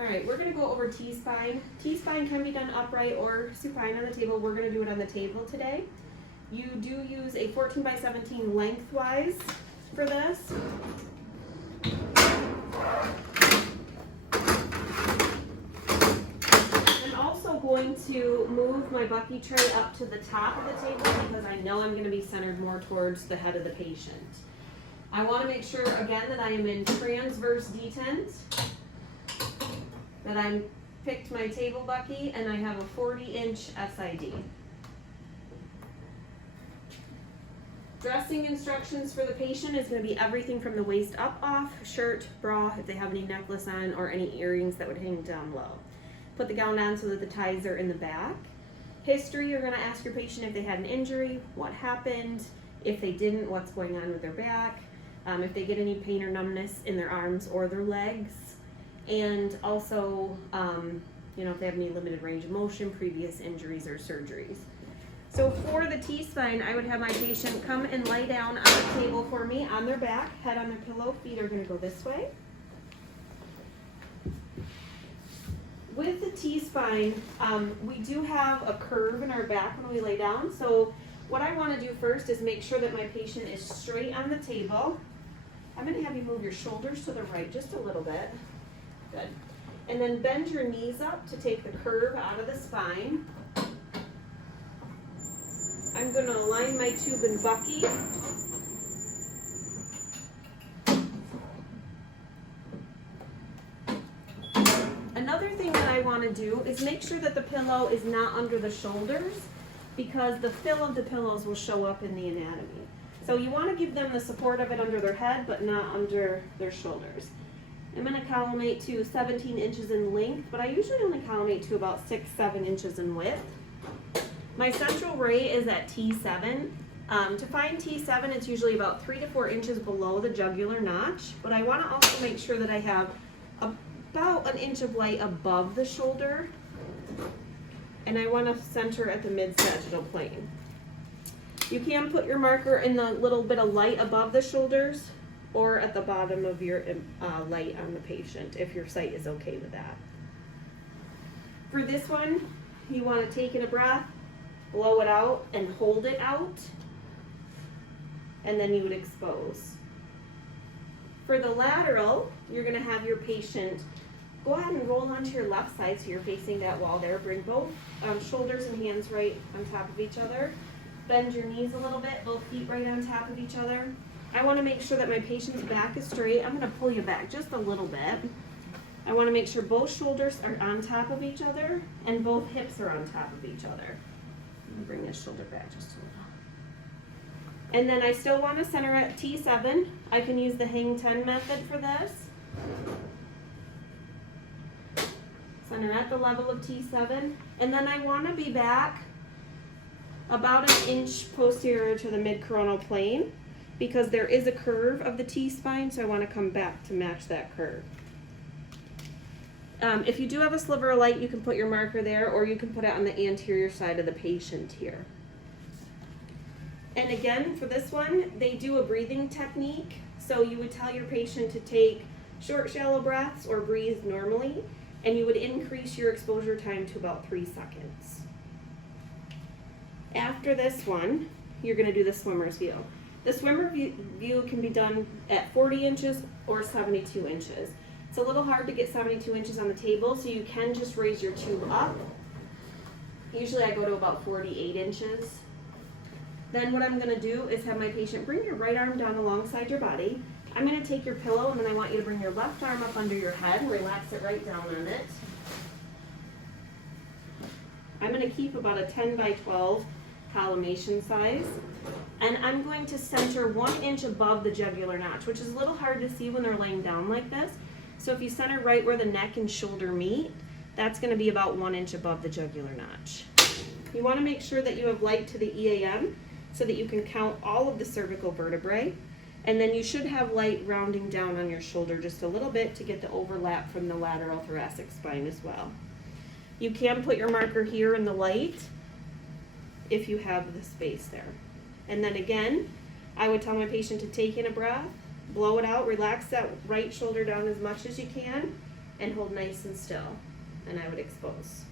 All right, we're gonna go over T-spine. T-spine can be done upright or supine on the table. We're gonna do it on the table today. You do use a 14 by 17 lengthwise for this. I'm also going to move my bucky tray up to the top of the table because I know I'm gonna be centered more towards the head of the patient. I wanna make sure, again, that I am in transverse detent, that I picked my table bucky, and I have a 40-inch SID. Dressing instructions for the patient is going to be everything from the waist up, off, shirt, bra, if they have any necklace on, or any earrings that would hang down low. Put the gown on so that the ties are in the back. History, you're going to ask your patient if they had an injury, what happened, if they didn't, what's going on with their back, if they get any pain or numbness in their arms or their legs, and also, if they have any limited range of motion, previous injuries or surgeries. So for the T-spine, I would have my patient come and lie down on the table for me on their back, head on their pillow, feet are going to go this way. With the T-spine, we do have a curve in our back when we lay down. So what I want to do first is make sure that my patient is straight on the table. I'm going to have you move your shoulders to the right just a little bit. Good. And then bend your knees up to take the curve out of the spine. I'm going to align my tube and bucky. Another thing that I want to do is make sure that the pillow is not under the shoulders, because the fill of the pillows will show up in the anatomy. So you want to give them the support of it under their head, but not under their shoulders. I'm going to collimate to 17 inches in length, but I usually only collimate to about 6-7 inches in width. My central ray is at T7. To find T7, it's usually about 3 to 4 inches below the jugular notch, but I want to also make sure that I have about an inch of light above the shoulder, and I want to center at the mid-sagittal plane. You can put your marker in the little bit of light above the shoulders or at the bottom of your light on the patient, if your site is okay with that. For this one, you want to take in a breath, blow it out, and hold it out, and then you would expose. For the lateral, you're going to have your patient go ahead and roll onto your left side so you're facing that wall there. Bring both shoulders and hands right on top of each other. Bend your knees a little bit, both feet right on top of each other. I want to make sure that my patient's back is straight. I'm going to pull you back just a little bit. I want to make sure both shoulders are on top of each other and both hips are on top of each other. Bring this shoulder back just a little. And then I still want to center at T7. I can use the hang 10 method for this. Center at the level of T7. And then I want to be back about an inch posterior to the mid-coronal plane, because there is a curve of the T-spine, so I want to come back to match that curve. If you do have a sliver of light, you can put your marker there, or you can put it on the anterior side of the patient here. And again, for this one, they do a breathing technique. So you would tell your patient to take short, shallow breaths or breathe normally, and you would increase your exposure time to about 3 seconds. After this one, you're going to do the swimmer's view. The swimmer view can be done at 40 inches or 72 inches. It's a little hard to get 72 inches on the table, so you can just raise your tube up. Usually I go to about 48 inches. Then what I'm going to do is have my patient bring your right arm down alongside your body. I'm going to take your pillow, and then I want you to bring your left arm up under your head and relax it right down on it. I'm going to keep about a 10 by 12 collimation size. And I'm going to center 1 inch above the jugular notch, which is a little hard to see when they're laying down like this. So if you center right where the neck and shoulder meet, that's going to be about 1 inch above the jugular notch. You want to make sure that you have light to the EAM so that you can count all of the cervical vertebrae. And then you should have light rounding down on your shoulder just a little bit to get the overlap from the lateral thoracic spine as well. You can put your marker here in the light if you have the space there. And then again, I would tell my patient to take in a breath, blow it out, relax that right shoulder down as much as you can, and hold nice and still, and I would expose.